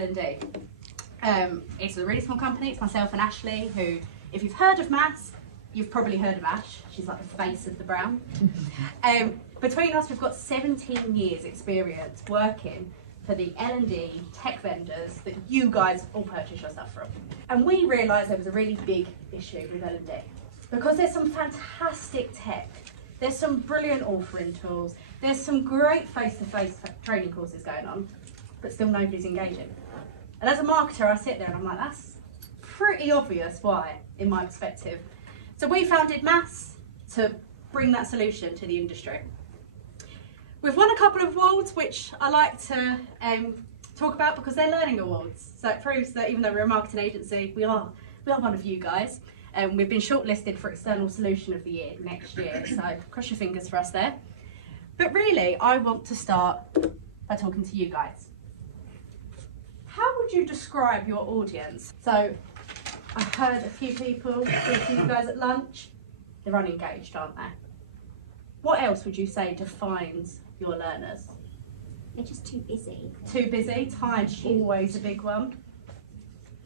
L&D. It's a really small company. It's myself and Ashley, who, if you've heard of Mass, you've probably heard of Ash. She's like the face of the brown. Between us, we've got 17 years experience working for the L&D tech vendors that you guys all purchase your stuff from. And we realised there was a really big issue with L&D because there's some fantastic tech, there's some brilliant authoring tools, there's some great face-to-face training courses going on, but still nobody's engaging. And as a marketer, I sit there and I'm like, that's pretty obvious why, in my perspective. So we founded Mass to bring that solution to the industry. We've won a couple of awards, which I like to talk about because they're learning awards. So it proves that even though we're a marketing agency, we are one of you guys. We've been shortlisted for External Solution of the Year next year, so cross your fingers for us there. But really, I want to start by talking to you guys. How would you describe your audience? So I heard a few people speak to you guys at lunch. They're unengaged, aren't they? What else would you say defines your learners? They're just too busy. Too busy, time's always a big one.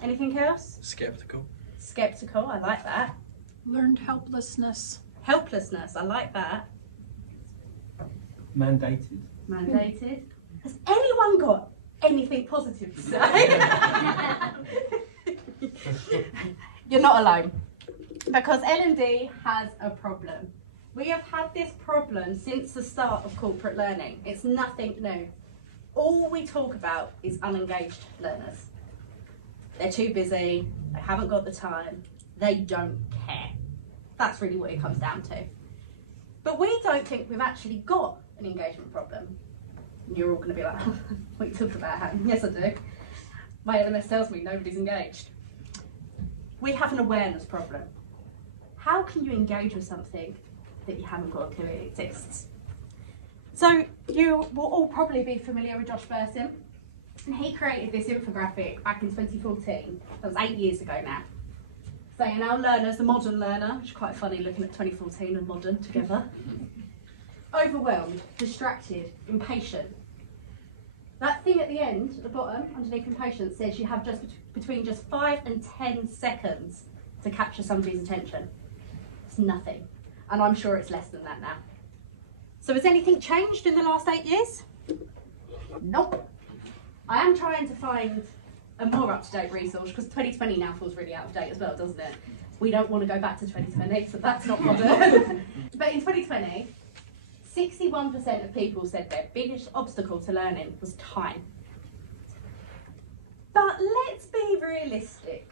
Anything else? Skeptical. Skeptical, I like that. Learned helplessness. Helplessness, I like that. Mandated. Mandated. Has anyone got anything positive to say? You're not alone. Because L&D has a problem. We have had this problem since the start of corporate learning. It's nothing new. All we talk about is unengaged learners. They're too busy, they haven't got the time, they don't care. That's really what it comes down to. But we don't think we've actually got an engagement problem. You're all going to be like, what are you talking about, Hannah? Yes, I do. My LMS tells me nobody's engaged. We have an awareness problem. How can you engage with something that you haven't got a clue it exists? So you will all probably be familiar with Josh Burson. And he created this infographic back in 2014. That was 8 years ago now. Saying our learners, the modern learner, which is quite funny looking at 2014 and modern together. Overwhelmed, distracted, impatient. That thing at the end, at the bottom, underneath impatient, says you have just between 5 and 10 seconds to capture somebody's attention. It's nothing. And I'm sure it's less than that now. So has anything changed in the last 8 years? Nope. I am trying to find a more up-to-date resource because 2020 now feels really out of date as well, doesn't it? We don't want to go back to 2020, so that's not modern. But in 2020, 61% of people said their biggest obstacle to learning was time. But let's be realistic.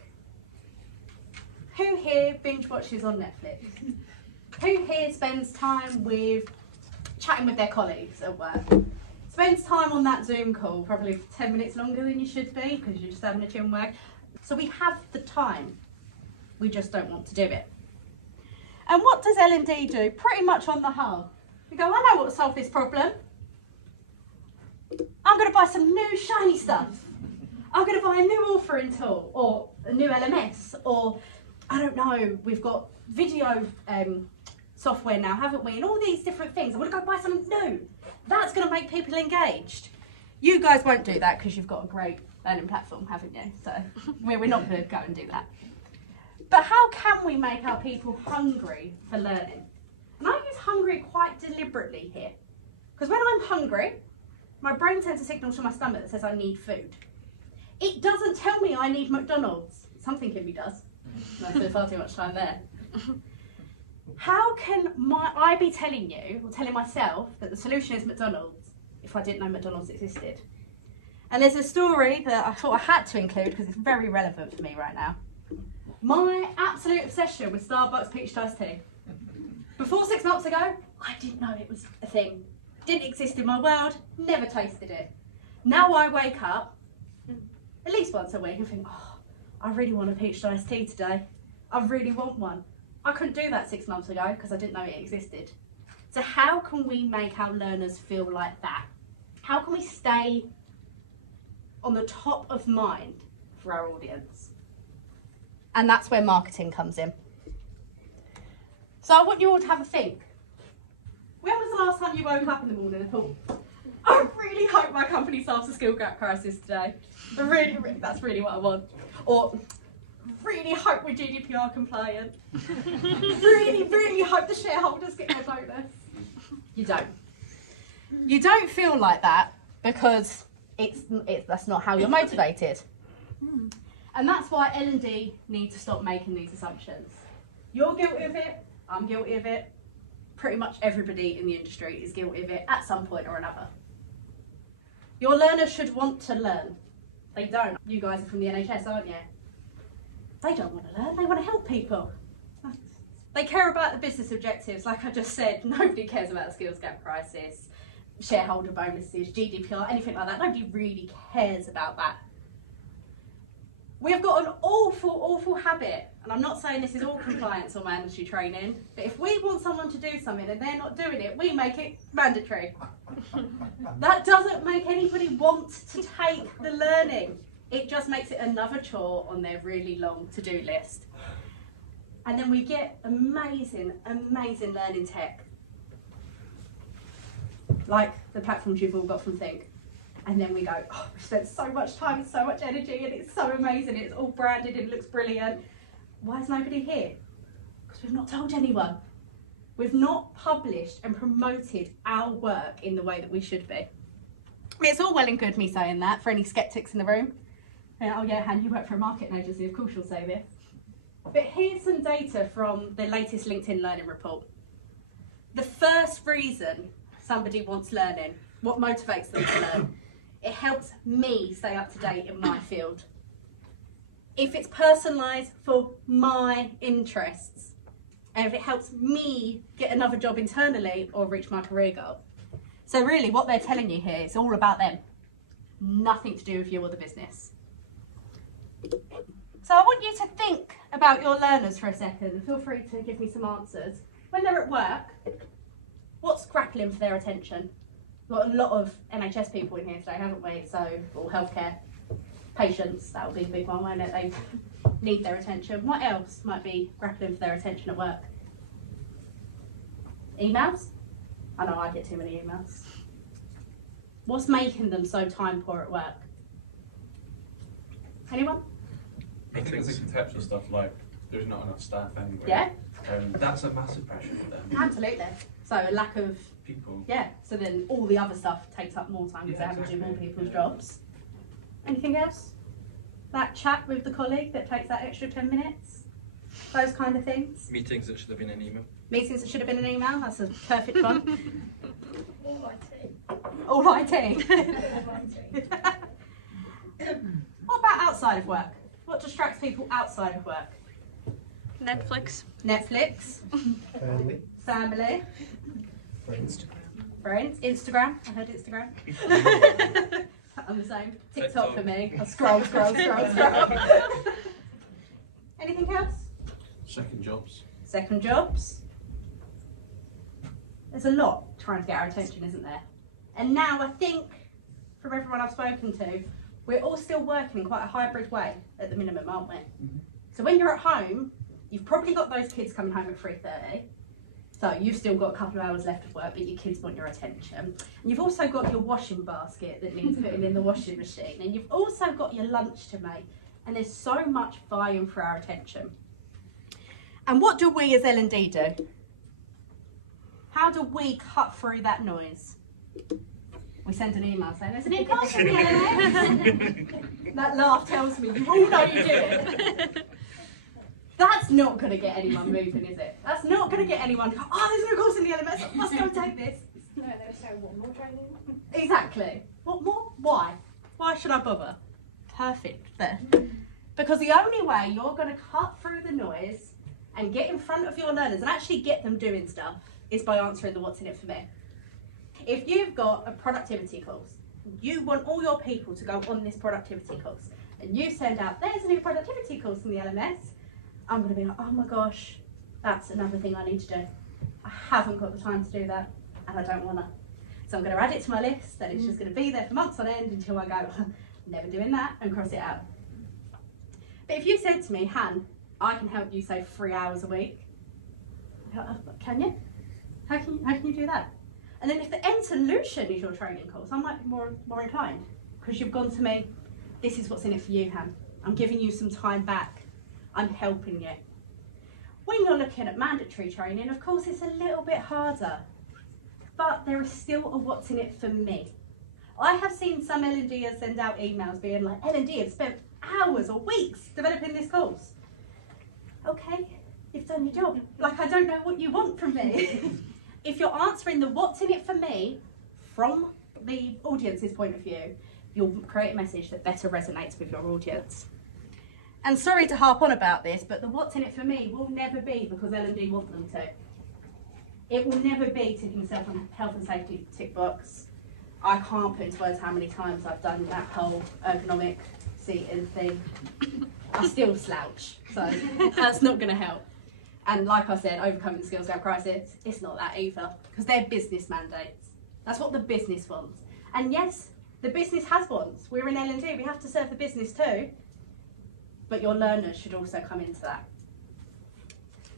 Who here binge watches on Netflix? Who here spends time with chatting with their colleagues at work? Spends time on that Zoom call, probably 10 minutes longer than you should be because you're just having a chin wag. So we have the time, we just don't want to do it. And what does L&D do? Pretty much on the whole. We go, I know what will solve this problem. I'm going to buy some new shiny stuff. I'm going to buy a new authoring tool or a new LMS or, I don't know, we've got video software now, haven't we? And all these different things. I want to go buy something new. That's going to make people engaged. You guys won't do that because you've got a great learning platform, haven't you? So we're not going to go and do that. But how can we make our people hungry for learning? And I use hungry quite deliberately here. Because when I'm hungry, my brain sends a signal to my stomach that says I need food. It doesn't tell me I need McDonald's. Something in me does. I spend far too much time there. How can I be telling you, or telling myself, that the solution is McDonald's if I didn't know McDonald's existed? And there's a story that I thought I had to include because it's very relevant for me right now. My absolute obsession with Starbucks peach iced tea. Before 6 months ago, I didn't know it was a thing. Didn't exist in my world, never tasted it. Now I wake up at least once a week and think, oh, I really want a peach iced tea today. I really want one. I couldn't do that 6 months ago because I didn't know it existed. So how can we make our learners feel like that? How can we stay on the top of mind for our audience? And that's where marketing comes in. So I want you all to have a think. When was the last time you woke up in the morning and thought, I really really hope my company solves the skill gap crisis today. That's really what I want. Or really hope we're GDPR compliant. really hope the shareholders get their bonus. You don't. You don't feel like that because that's not how you're motivated. And that's why L&D need to stop making these assumptions. You're guilty of it, I'm guilty of it. Pretty much everybody in the industry is guilty of it at some point or another. Your learners should want to learn. They don't. You guys are from the NHS, aren't you? They don't want to learn, they want to help people. They care about the business objectives, like I just said. Nobody cares about the skills gap crisis, shareholder bonuses, GDPR, anything like that. Nobody really cares about that. We have got an awful habit, and I'm not saying this is all compliance or mandatory training, but if we want someone to do something and they're not doing it, we make it mandatory. That doesn't make anybody want to take the learning. It just makes it another chore on their really long to-do list. And then we get amazing learning tech, like the platforms you've all got from Think. And then we go, oh, we spent so much time and so much energy and it's so amazing, it's all branded, it looks brilliant. Why is nobody here? Because we've not told anyone. We've not published and promoted our work in the way that we should be. I mean, it's all well and good me saying that for any skeptics in the room. Oh yeah, Han, you work for a marketing agency, of course you'll say this. But here's some data from the latest LinkedIn Learning Report. The first reason somebody wants learning, what motivates them to learn, it helps me stay up to date in my field. If it's personalised for my interests, and if it helps me get another job internally or reach my career goal. So really what they're telling you here is all about them. Nothing to do with you or the business. So I want you to think about your learners for a second. Feel free to give me some answers. When they're at work, what's grappling for their attention? We've got a lot of NHS people in here today, haven't we? So, or healthcare, patients, that will be a big one, won't it? They need their attention. What else might be grappling for their attention at work? Emails? I know I get too many emails. What's making them so time poor at work? Anyone? I think it's the contextual stuff like there's not enough staff anyway. Yeah. That's a massive pressure for them. Absolutely. So a lack of People. yeah. So then all the other stuff takes up more time because they have to do more people's jobs. Anything else? That chat with the colleague that takes that extra 10 minutes. Those kind of things. Meetings that should have been an email. Meetings that should have been an email. That's a perfect one. All IT. All IT. What about outside of work? What distracts people outside of work? Netflix. Netflix. Family. Friends. Instagram. I heard Instagram. I'm the same. TikTok for me. I scroll. Anything else? Second jobs. Second jobs. There's a lot trying to get our attention, isn't there? And now I think, from everyone I've spoken to, we're all still working in quite a hybrid way at the minimum, aren't we? Mm-hmm. So when you're at home, you've probably got those kids coming home at 3:30. So you've still got a couple of hours left of work, but your kids want your attention. And you've also got your washing basket that needs putting in the washing machine. And you've also got your lunch to make. And there's so much vying for our attention. And what do we as L&D do? How do we cut through that noise? We send an email saying, there's a new course in the LMS. That laugh tells me you all know you do it. That's not going to get anyone moving, is it? That's not going to get anyone, oh, there's a new course in the LMS, I must go and take this. No, they say, what, more training? Exactly. What more? Why? Why should I bother? Perfect there. Because the only way you're going to cut through the noise and get in front of your learners and actually get them doing stuff is by answering the what's in it for me. If you've got a productivity course, you want all your people to go on this productivity course, and you send out, there's a new productivity course in the LMS, I'm going to be like, oh my gosh, that's another thing I need to do. I haven't got the time to do that, and I don't want to. So I'm going to add it to my list, and it's just going to be there for months on end until I go, never doing that, and cross it out. But if you said to me, Han, I can help you save 3 hours a week, can you? How can you do that? And then if the end solution is your training course, I might be more inclined, because you've gone to me, this is what's in it for you, Han. I'm giving you some time back. I'm helping you. When you're looking at mandatory training, of course, it's a little bit harder, but there is still a what's in it for me. I have seen some L&Ders send out emails being like, L&D have spent hours or weeks developing this course. Okay, you've done your job. Like, I don't know what you want from me. If you're answering the what's in it for me from the audience's point of view, you'll create a message that better resonates with your audience. And sorry to harp on about this, but the what's in it for me will never be because L&D want them to. It will never be ticking yourself on health and safety tick box. I can't put into words how many times I've done that whole ergonomic seating thing. I still slouch, so that's not going to help. And like I said, overcoming the skills gap crisis, it's not that either, because they're business mandates. That's what the business wants. And yes, the business has wants. We're in L&D, we have to serve the business too. But your learners should also come into that.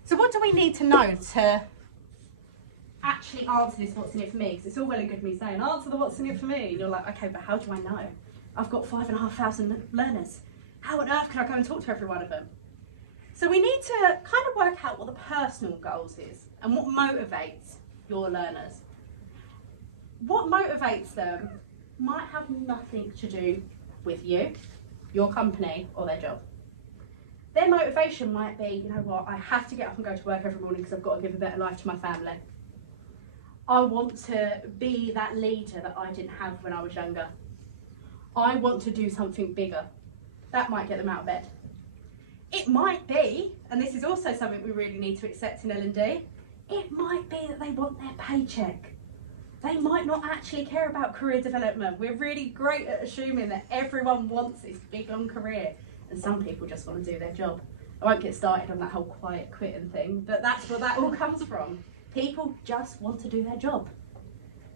So what do we need to know to actually answer this what's in it for me? Because it's all well and good me saying, answer the what's in it for me. And you're like, okay, but how do I know? I've got 5,500 learners. How on earth can I go and talk to every one of them? So we need to kind of work out what the personal goals is and what motivates your learners. What motivates them might have nothing to do with you, your company, or their job. Their motivation might be, you know what, I have to get up and go to work every morning because I've got to give a better life to my family. I want to be that leader that I didn't have when I was younger. I want to do something bigger. That might get them out of bed. It might be, and this is also something we really need to accept in L&D, it might be that they want their paycheck. They might not actually care about career development. We're really great at assuming that everyone wants this big long career, and some people just want to do their job. I won't get started on that whole quiet quitting thing, but that's where that all comes from. People just want to do their job.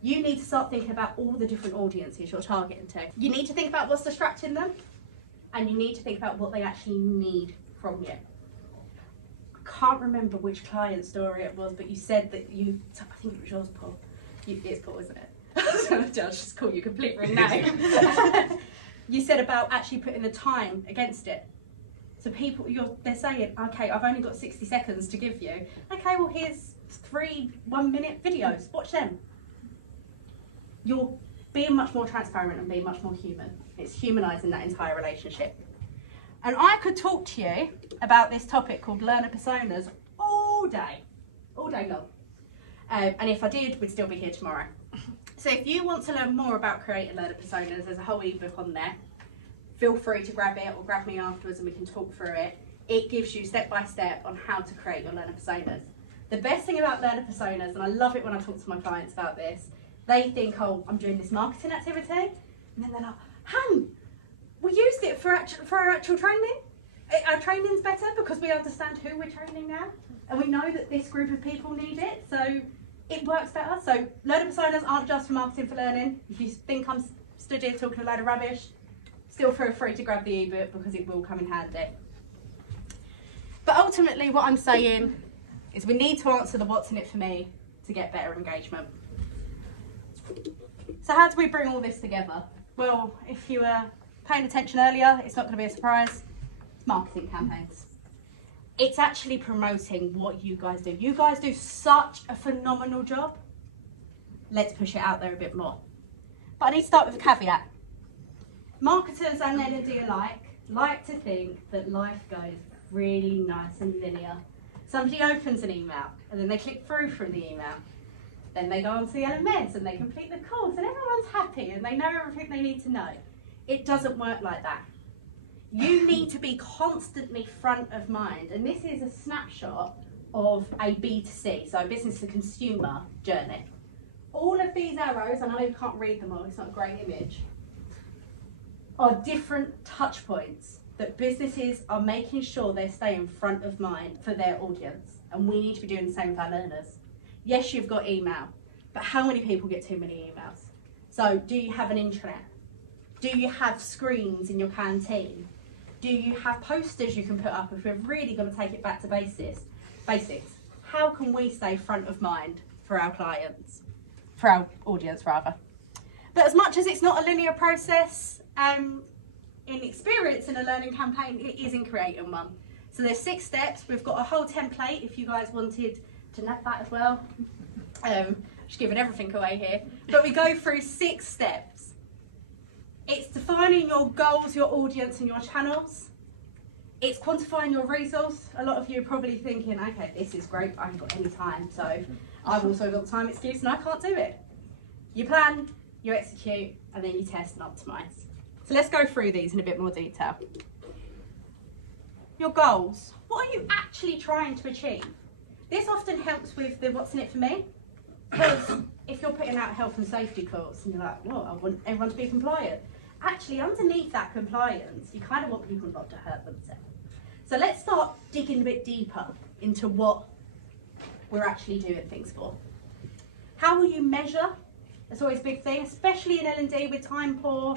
You need to start thinking about all the different audiences you're targeting to. You need to think about what's distracting them, and you need to think about what they actually need from you. I can't remember which client story it was, but you said that I think it was yours, Paul. It's Paul, isn't it? I'll just call you complete wrong name. You said about actually putting the time against it. So people, they're saying, okay, I've only got 60 seconds to give you. Okay, well here's 3 1-minute videos, watch them. You're being much more transparent and being much more human. It's humanising that entire relationship. And I could talk to you about this topic called learner personas all day long. And if I did, we'd still be here tomorrow. So if you want to learn more about creating learner personas, there's a whole ebook on there. Feel free to grab it or grab me afterwards and we can talk through it. It gives you step by step on how to create your learner personas. The best thing about learner personas, and I love it when I talk to my clients about this, they think, oh, I'm doing this marketing activity, and then they're like, Han, we used it for our actual training. Our training's better because we understand who we're training now, and we know that this group of people need it, so it works better. So learner personas aren't just for marketing for learning. If you think I'm stood here talking a load of rubbish, still feel free to grab the ebook because it will come in handy. But ultimately what I'm saying is we need to answer the what's in it for me to get better engagement. So how do we bring all this together? Well, if you were paying attention earlier, it's not going to be a surprise. It's marketing campaigns. It's actually promoting what you guys do. You guys do such a phenomenal job. Let's push it out there a bit more. But I need to start with a caveat. Marketers and L&D alike like to think that life goes really nice and linear. Somebody opens an email and then they click through from the email. Then they go on to the LMS and they complete the course and everyone's happy and they know everything they need to know. It doesn't work like that. You need to be constantly front of mind, and this is a snapshot of a B2C, so a business to consumer journey. All of these arrows, and I know you can't read them all, it's not a great image, are different touch points that businesses are making sure they stay in front of mind for their audience, and we need to be doing the same with our learners. Yes, you've got email, but how many people get too many emails? So do you have an intranet? Do you have screens in your canteen? Do you have posters you can put up if we're really going to take it back to basics? How can we stay front of mind for our clients? for our audience rather. But as much as it's not a linear process, in experience in a learning campaign, it is in creating one. So there's 6 steps. We've got a whole template if you guys wanted to nab that as well. Just giving everything away here. But we go through 6 steps. It's defining your goals, your audience and your channels. It's quantifying your resource. A lot of you are probably thinking, okay, this is great, I haven't got any time, so I've also got the time excuse and I can't do it. You plan, you execute, and then you test and optimise. So let's go through these in a bit more detail. Your goals. What are you actually trying to achieve? This often helps with the what's in it for me, because if you're putting out a health and safety course and you're like, well, I want everyone to be compliant. Actually, underneath that compliance, you kind of want people not to hurt themselves. So let's start digging a bit deeper into what we're actually doing things for. How will you measure? That's always a big thing, especially in L&D with time poor.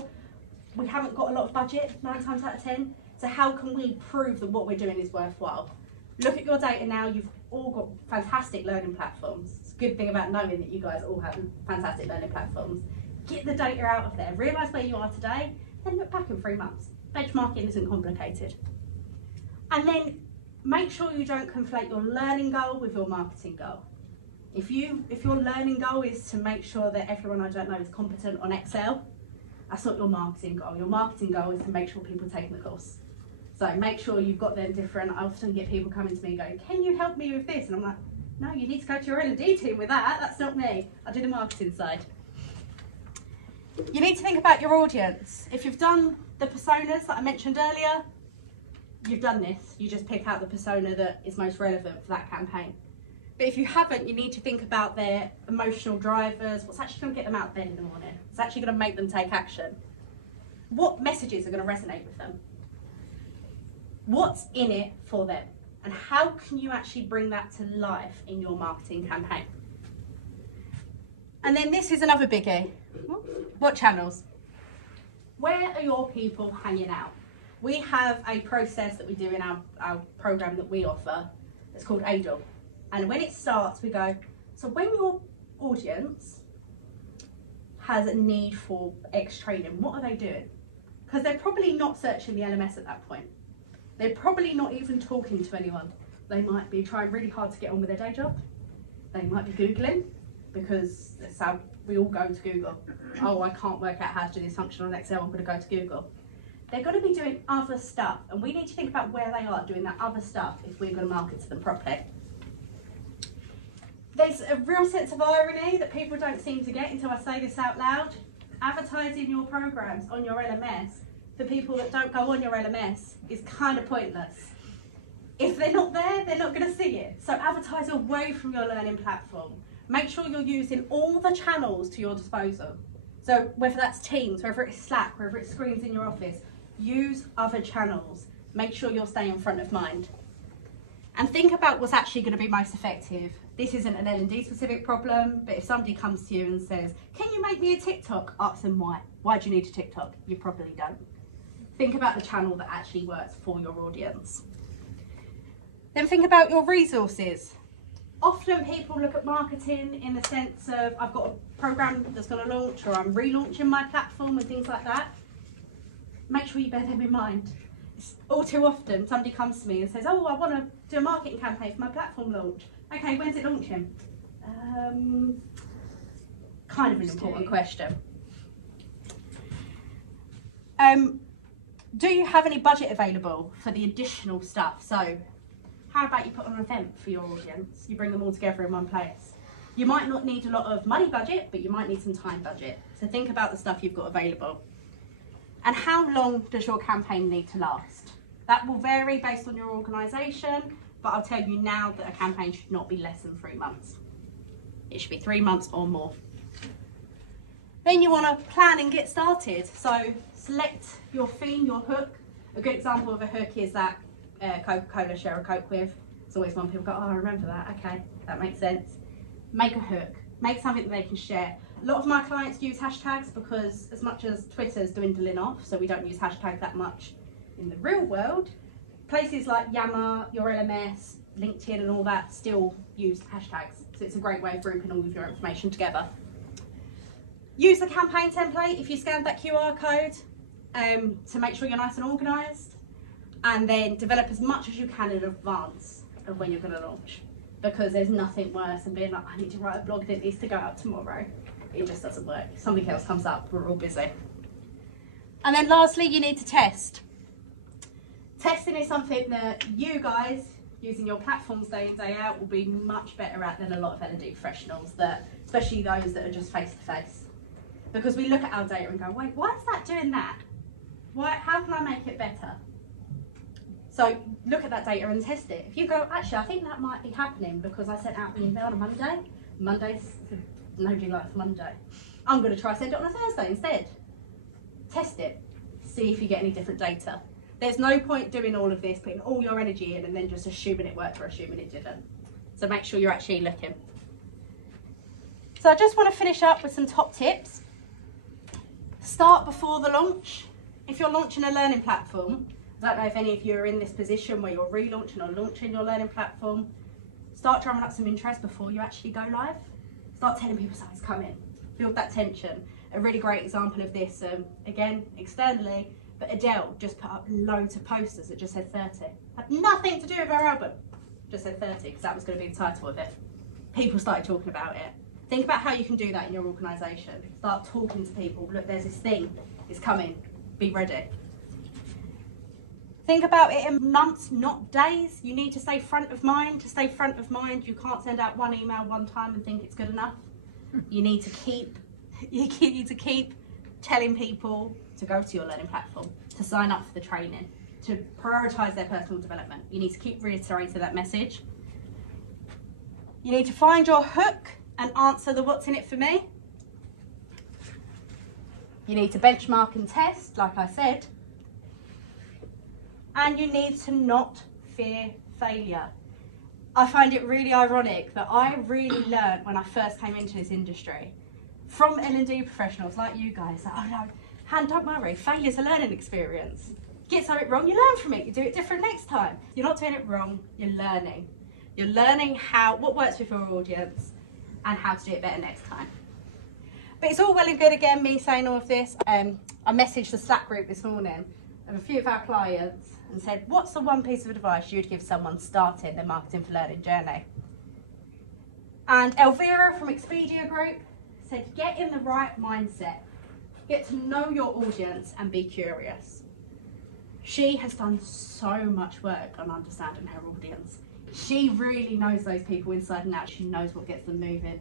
We haven't got a lot of budget, 9 times out of 10. So how can we prove that what we're doing is worthwhile? Look at your data now. You've all got fantastic learning platforms. It's a good thing about knowing that you guys all have fantastic learning platforms. Get the data out of there. Realise where you are today, then look back in 3 months. Benchmarking isn't complicated. And then make sure you don't conflate your learning goal with your marketing goal. If your learning goal is to make sure that everyone I don't know is competent on Excel, that's not your marketing goal. Your marketing goal is to make sure people are taking the course. So make sure you've got them different. I often get people coming to me and going, can you help me with this? And I'm like, no, you need to go to your L&D team with that. That's not me. I do the marketing side. You need to think about your audience. If you've done the personas that I mentioned earlier, you've done this. You just pick out the persona that is most relevant for that campaign. But if you haven't, you need to think about their emotional drivers, what's actually going to get them out of bed in the morning, what's actually going to make them take action, what messages are going to resonate with them, what's in it for them, and how can you actually bring that to life in your marketing campaign. And then this is another biggie. What channels? Where are your people hanging out? We have a process that we do in our program that we offer. It's called ADL. And when it starts, we go, so when your audience has a need for X training, what are they doing? Because they're probably not searching the LMS at that point. They're probably not even talking to anyone. They might be trying really hard to get on with their day job. They might be Googling, because that's how we all go to Google. Oh, I can't work out how to do this function on Excel, I'm going to go to Google. They're going to be doing other stuff, and we need to think about where they are doing that other stuff if we're going to market to them properly. There's a real sense of irony that people don't seem to get until I say this out loud. Advertising your programs on your LMS for people that don't go on your LMS is kind of pointless. If they're not there, they're not going to see it. So advertise away from your learning platform. Make sure you're using all the channels to your disposal. So whether that's Teams, whether it's Slack, whether it's screens in your office, use other channels. Make sure you're staying front of mind. And think about what's actually going to be most effective. This isn't an L&D specific problem, but if somebody comes to you and says, can you make me a TikTok? Ask them why. Why do you need a TikTok? You probably don't. Think about the channel that actually works for your audience. Then think about your resources. Often people look at marketing in the sense of, I've got a program that's going to launch, or I'm relaunching my platform and things like that. Make sure you bear them in mind. All too often somebody comes to me and says, oh, I want to do a marketing campaign for my platform launch. Okay, when's it launching? Kind of an important question. Do you have any budget available for the additional stuff? So how about you put on an event for your audience? You bring them all together in one place. You might not need a lot of money budget, but you might need some time budget. So think about the stuff you've got available. And how long does your campaign need to last? That will vary based on your organisation, but I'll tell you now that a campaign should not be less than 3 months. It should be 3 months or more. Then you want to plan and get started. So select your theme, your hook. A good example of a hook is that Coca-Cola share a Coke with. It's always one people go, oh, I remember that. Okay, that makes sense. Make a hook. Make something that they can share. A lot of my clients use hashtags because as much as Twitter's dwindling off, so we don't use hashtags that much in the real world, places like Yammer, your LMS, LinkedIn and all that still use hashtags. So it's a great way of grouping all of your information together. Use the campaign template if you scanned that QR code to make sure you're nice and organised, and then develop as much as you can in advance of when you're going to launch, because there's nothing worse than being like, I need to write a blog that needs to go out tomorrow. It just doesn't work. Something else comes up, we're all busy. And then lastly, you need to test. Testing is something that you guys, using your platforms day in, day out, will be much better at than a lot of L&D professionals, that, especially those that are just face to face. Because we look at our data and go, wait, why is that doing that? How can I make it better? So look at that data and test it. If you go, actually, I think that might be happening because I sent out the email on a Monday. Mondays, nobody likes Monday. I'm going to try send it on a Thursday instead. Test it. See if you get any different data. There's no point doing all of this, putting all your energy in and then just assuming it worked or assuming it didn't. So make sure you're actually looking. So I just want to finish up with some top tips. Start before the launch. If you're launching a learning platform, I don't know if any of you are in this position where you're relaunching or launching your learning platform, start drumming up some interest before you actually go live. Start telling people something's coming. Build that tension. A really great example of this, again, externally, but Adele just put up loads of posters that just said 30. Had nothing to do with her album. Just said 30 because that was going to be the title of it. People started talking about it. Think about how you can do that in your organisation. Start talking to people. Look, there's this thing. It's coming. Be ready. Think about it in months, not days. You need to stay front of mind. To stay front of mind, you can't send out one email one time and think it's good enough. You need to keep telling people to go to your learning platform, to sign up for the training, to prioritise their personal development. You need to keep reiterating that message. You need to find your hook and answer the what's in it for me. You need to benchmark and test, like I said. And you need to not fear failure. I find it really ironic that I really learned when I first came into this industry from L&D professionals like you guys that, oh no, Han, don't worry, failure's a learning experience. Get something wrong, you learn from it, you do it different next time. You're not doing it wrong, you're learning. You're learning what works with your audience and how to do it better next time. But it's all well and good, again, me saying all of this. I messaged the Slack group this morning of a few of our clients and said, what's the one piece of advice you'd give someone starting their marketing for learning journey? And Elvira from Expedia Group said, get in the right mindset. Get to know your audience and be curious. She has done so much work on understanding her audience. She really knows those people inside and out. She knows what gets them moving.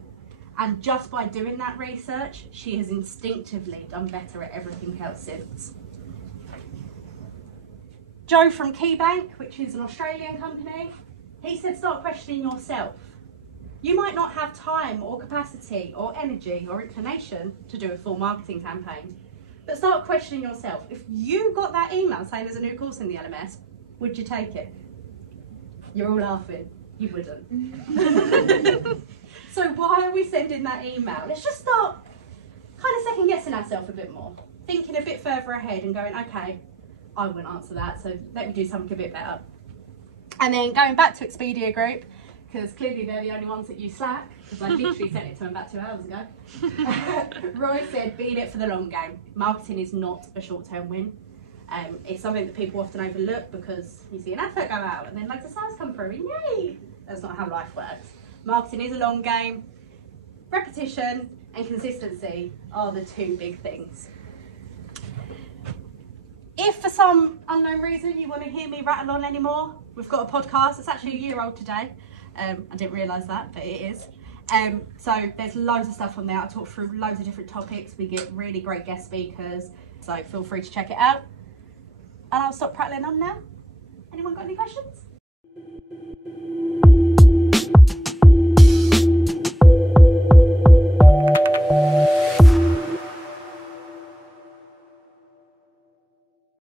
And just by doing that research, she has instinctively done better at everything else since. Joe from KeyBank, which is an Australian company, he said start questioning yourself. You might not have time or capacity or energy or inclination to do a full marketing campaign, but start questioning yourself. If you got that email saying there's a new course in the LMS, would you take it? You're all laughing. You wouldn't. So why are we sending that email? Let's just start kind of second guessing ourselves a bit more, thinking a bit further ahead and going, okay, I wouldn't answer that, so let me do something a bit better. And then going back to Expedia Group, because clearly they're the only ones that use Slack, because I literally sent it to them about 2 hours ago. Roy said, be in it for the long game. Marketing is not a short-term win. It's something that people often overlook because you see an advert go out and then loads of sales come through and yay! That's not how life works. Marketing is a long game. Repetition and consistency are the two big things. If for some unknown reason you want to hear me rattle on anymore, we've got a podcast. It's actually a year old today. I didn't realise that, but it is. So there's loads of stuff on there. I talk through loads of different topics. We get really great guest speakers. So feel free to check it out. And I'll stop prattling on now. Anyone got any questions?